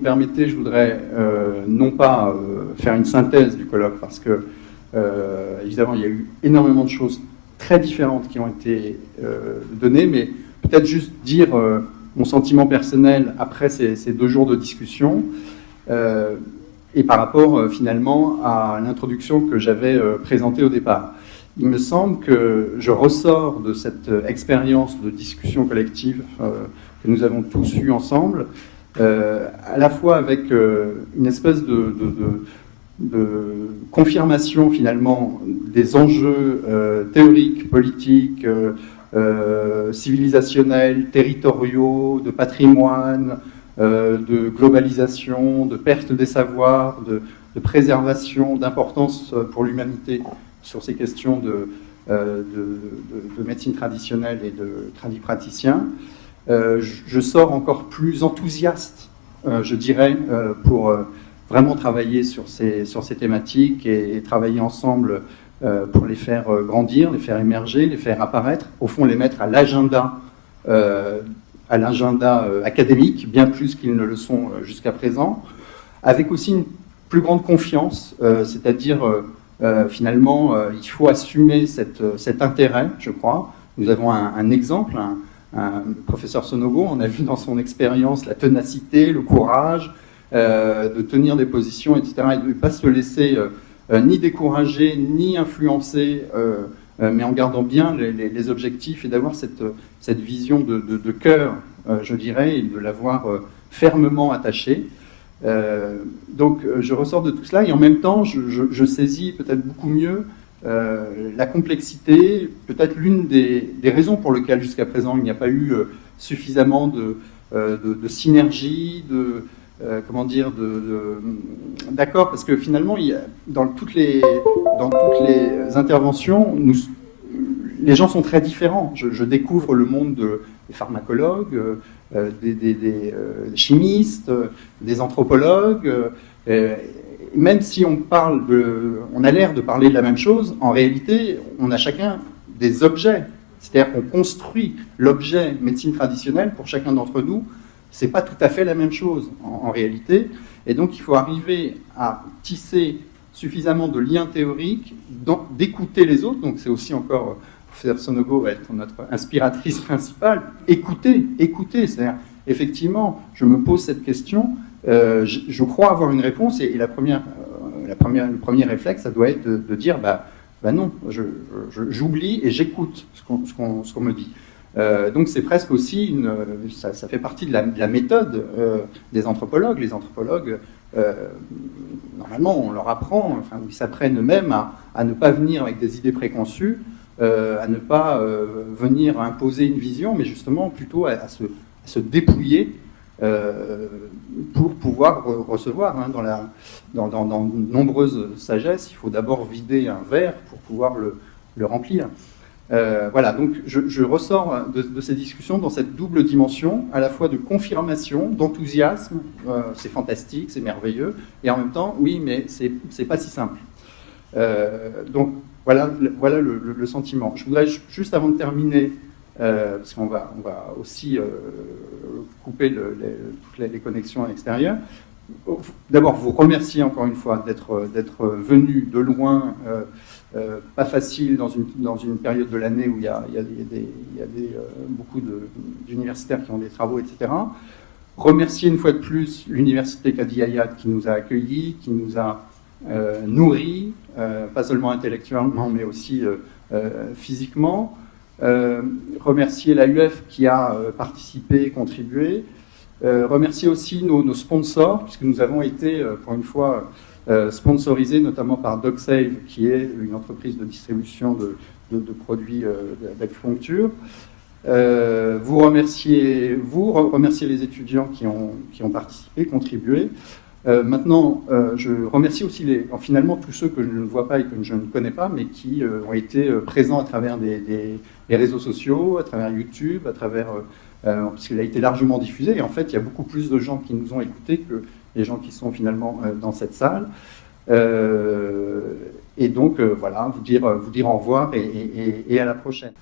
me permettez, je voudrais non pas faire une synthèse du colloque, parce que, évidemment, il y a eu énormément de choses très différentes qui ont été données, mais peut-être juste dire mon sentiment personnel après ces 2 jours de discussion, et par rapport finalement à l'introduction que j'avais présentée au départ. Il me semble que je ressors de cette expérience de discussion collective que nous avons tous eue ensemble, à la fois avec une espèce de confirmation finalement des enjeux théoriques, politiques, civilisationnels, territoriaux, de patrimoine, de globalisation, de perte des savoirs, de préservation, d'importance pour l'humanité sur ces questions de médecine traditionnelle et de tradipraticiens. Je sors encore plus enthousiaste, je dirais, pour vraiment travailler sur ces thématiques et travailler ensemble pour les faire grandir, les faire émerger, les faire apparaître, au fond les mettre à l'agenda académique, bien plus qu'ils ne le sont jusqu'à présent, avec aussi une plus grande confiance, c'est-à-dire finalement il faut assumer cet intérêt, je crois. Nous avons un exemple, le professeur Sonogo, on a vu dans son expérience la ténacité, le courage de tenir des positions, etc., et de ne pas se laisser ni décourager, ni influencer, mais en gardant bien les objectifs et d'avoir cette vision de cœur, je dirais, et de l'avoir fermement attachée. Donc je ressors de tout cela et en même temps je saisis peut-être beaucoup mieux la complexité, peut-être l'une des raisons pour lesquelles jusqu'à présent il n'y a pas eu suffisamment de synergie, d'accord, parce que finalement dans toutes les interventions, les gens sont très différents. Je découvre le monde des pharmacologues, des chimistes, des anthropologues. Même si on a l'air de parler de la même chose, en réalité, on a chacun des objets. C'est-à-dire qu'on construit l'objet médecine traditionnelle pour chacun d'entre nous. C'est pas tout à fait la même chose en réalité. Et donc, il faut arriver à tisser suffisamment de liens théoriques, d'écouter les autres. Donc, c'est aussi encore, professeur Sonogo va être notre inspiratrice principale. Écouter. C'est-à-dire, effectivement, je me pose cette question. Je crois avoir une réponse et le premier réflexe, ça doit être de dire bah non, j'oublie et j'écoute ce qu'on me dit. Donc c'est presque aussi ça fait partie de la méthode des anthropologues. Les anthropologues, normalement, on leur apprend, enfin, ils s'apprennent eux-mêmes à ne pas venir avec des idées préconçues, à ne pas venir imposer une vision, mais justement plutôt à se dépouiller pour pouvoir recevoir. Dans de nombreuses sagesses, il faut d'abord vider un verre pour pouvoir le remplir. Voilà, donc je ressors de ces discussions dans cette double dimension, à la fois de confirmation, d'enthousiasme, c'est fantastique, c'est merveilleux, et en même temps, oui, mais c'est pas si simple. Donc voilà le sentiment. Je voudrais juste avant de terminer, parce qu'on va aussi couper toutes les connexions extérieures, d'abord vous remercier encore une fois d'être venu de loin, pas facile dans une période de l'année où il y a beaucoup d'universitaires qui ont des travaux, etc. Remercier une fois de plus l'université Qadi Hayat qui nous a accueillis, qui nous a nourris, pas seulement intellectuellement mais aussi physiquement. Remercier l'AUF qui a participé, contribué. Remercier aussi nos sponsors, puisque nous avons été, pour une fois, sponsorisés notamment par DocSave, qui est une entreprise de distribution de produits d'acupuncture. Remercier les étudiants qui ont participé, contribué. Maintenant, je remercie aussi finalement tous ceux que je ne vois pas et que je ne connais pas, mais qui ont été présents à travers des réseaux sociaux, à travers YouTube, à travers parce qu'il a été largement diffusé. Et en fait, il y a beaucoup plus de gens qui nous ont écoutés que les gens qui sont finalement dans cette salle. Et donc, voilà, vous dire au revoir et à la prochaine.